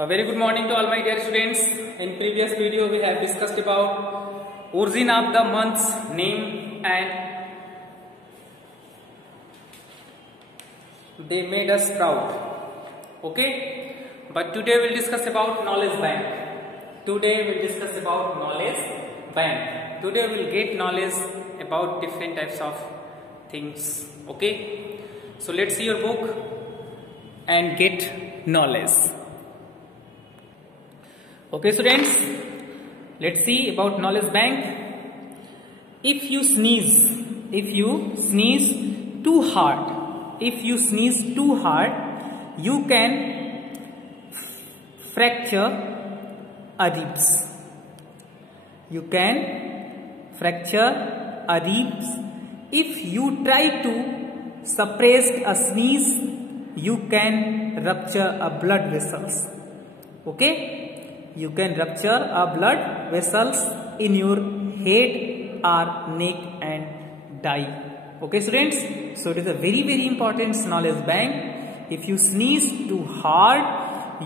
A very good morning to all my dear students. In previous video we have discussed about origin of the month's name and they made us proud. Okay, but today we'll discuss about knowledge bank. Today we'll discuss about knowledge bank. Today we'll get knowledge about different types of things. Okay, so let's see your book and get knowledge. Okay students, let's see about knowledge bank. If you sneeze too hard, you can fracture a ribs. You can fracture a ribs. If you try to suppress a sneeze, you can rupture a blood vessels. Okay, you can rupture a blood vessels in your head or neck and die. Okay students, so it is a very important knowledge bank. If you sneeze too hard,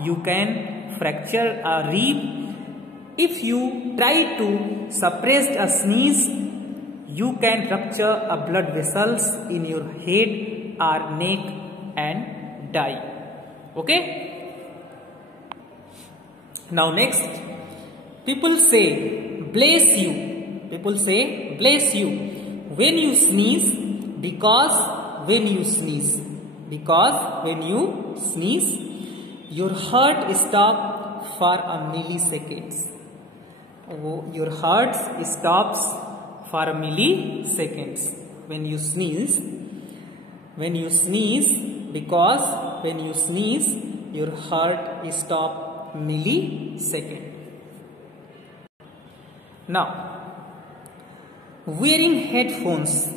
you can fracture a rib. If you try to suppress a sneeze, you can rupture a blood vessels in your head or neck and die. Okay. Now next, people say bless you. People say bless you when you sneeze, because when you sneeze, your heart stops for a milliseconds. Your heart stops for a milliseconds when you sneeze. Because when you sneeze, your heart stops millisecond. Now, wearing headphones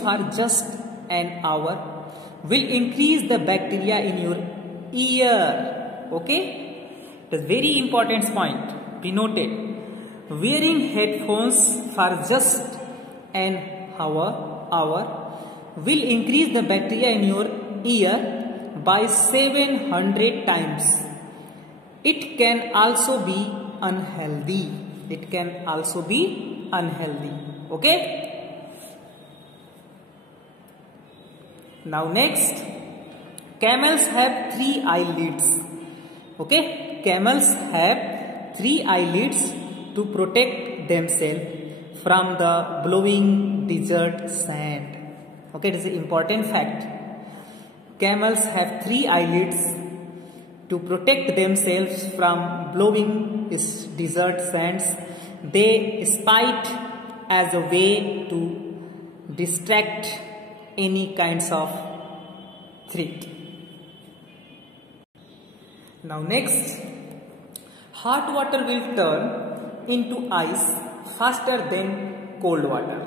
for just an hour will increase the bacteria in your ear. Okay, the very important point. Be noted. Wearing headphones for just an hour will increase the bacteria in your ear by 700 times. It can also be unhealthy. Okay. Now next, camels have 3 eyelids. Okay, camels have 3 eyelids to protect themselves from the blowing desert sand. Okay, this is an important fact. Camels have 3 eyelids to protect themselves from blowing desert sands. They spite as a way to distract any kinds of threat. Now next, hot water will turn into ice faster than cold water.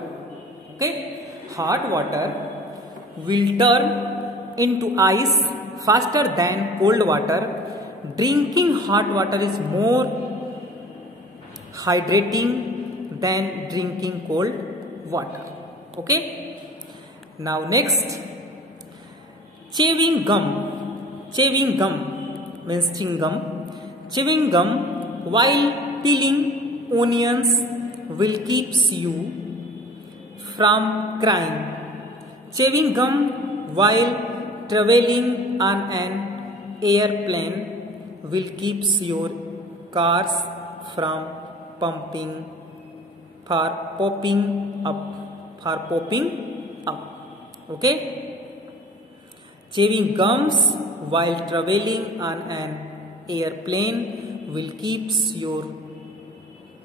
Okay, hot water will turn into ice faster than cold water. Drinking hot water is more hydrating than drinking cold water. Okay. Now next, chewing gum means chewing gum while peeling onions will keeps you from crying. Chewing gum while traveling on an airplane will keeps your cars from popping up. Okay, chewing gums while traveling on an airplane will keeps your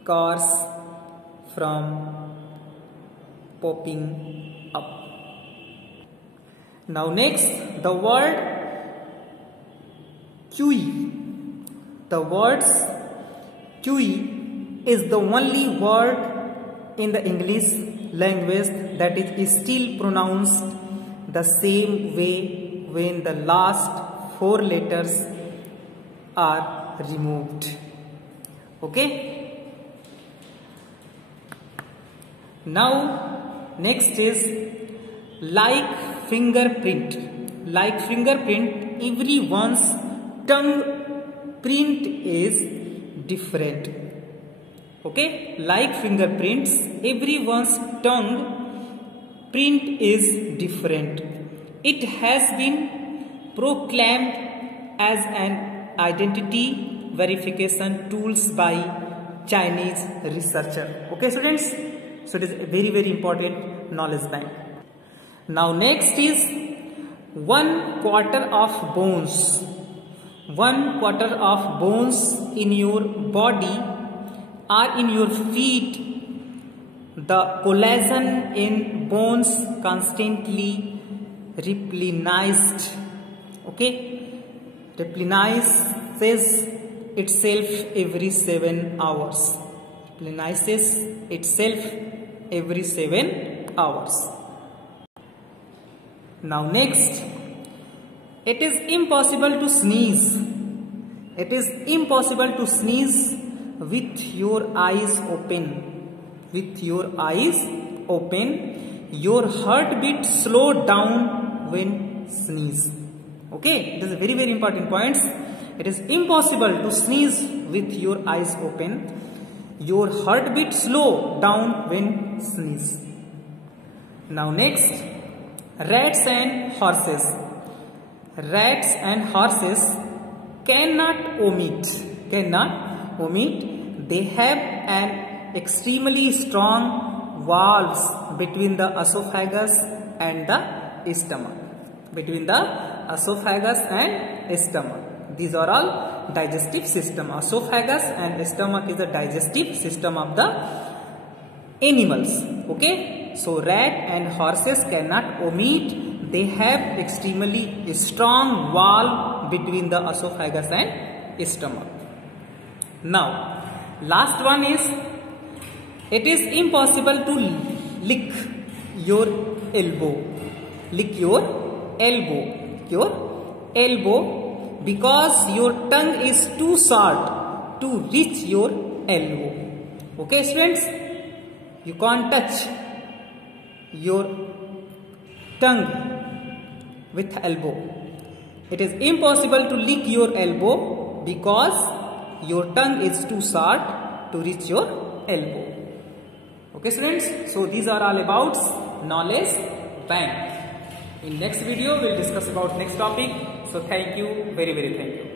cars from popping up. Now next, the word kiwi. The word kiwi is the only word in the English language that is still pronounced the same way when the last 4 letters are removed. Okay. Now next is like fingerprint. Everyone's tongue print is different. Okay, like fingerprints, everyone's tongue print is different. It has been proclaimed as an identity verification tools by Chinese researcher. Okay students, so it is a very very important knowledge bank. Now next is 1/4 of bones. 1/4 of bones in your body or in your feet. The collagen in bones constantly replenished. Okay, replenishes itself every 7 hours. Replenishes itself every 7 hours. Now next, it is impossible to sneeze. It is impossible to sneeze with your eyes open. With your eyes open, your heartbeat slow down when sneeze. Okay, it is a very very important point. It is impossible to sneeze with your eyes open. Your heartbeat slow down when sneeze. Now next, rats and horses. Rats and horses cannot omit. They have an extremely strong valves between the esophagus and the stomach. Between the esophagus and stomach. These are all digestive system. Esophagus and stomach is the digestive system of the animals. Okay, so rat and horses cannot omit. They have extremely strong wall between the esophagus and stomach. Now last one is, it is impossible to lick your elbow. Lick your elbow. Your elbow, because your tongue is too short to reach your elbow. Okay students, you can't touch your tongue with elbow. It is impossible to lick your elbow because your tongue is too short to reach your elbow. Okay students, so these are all about knowledge bank. In next video, we'll discuss about next topic. So thank you, very very thank you.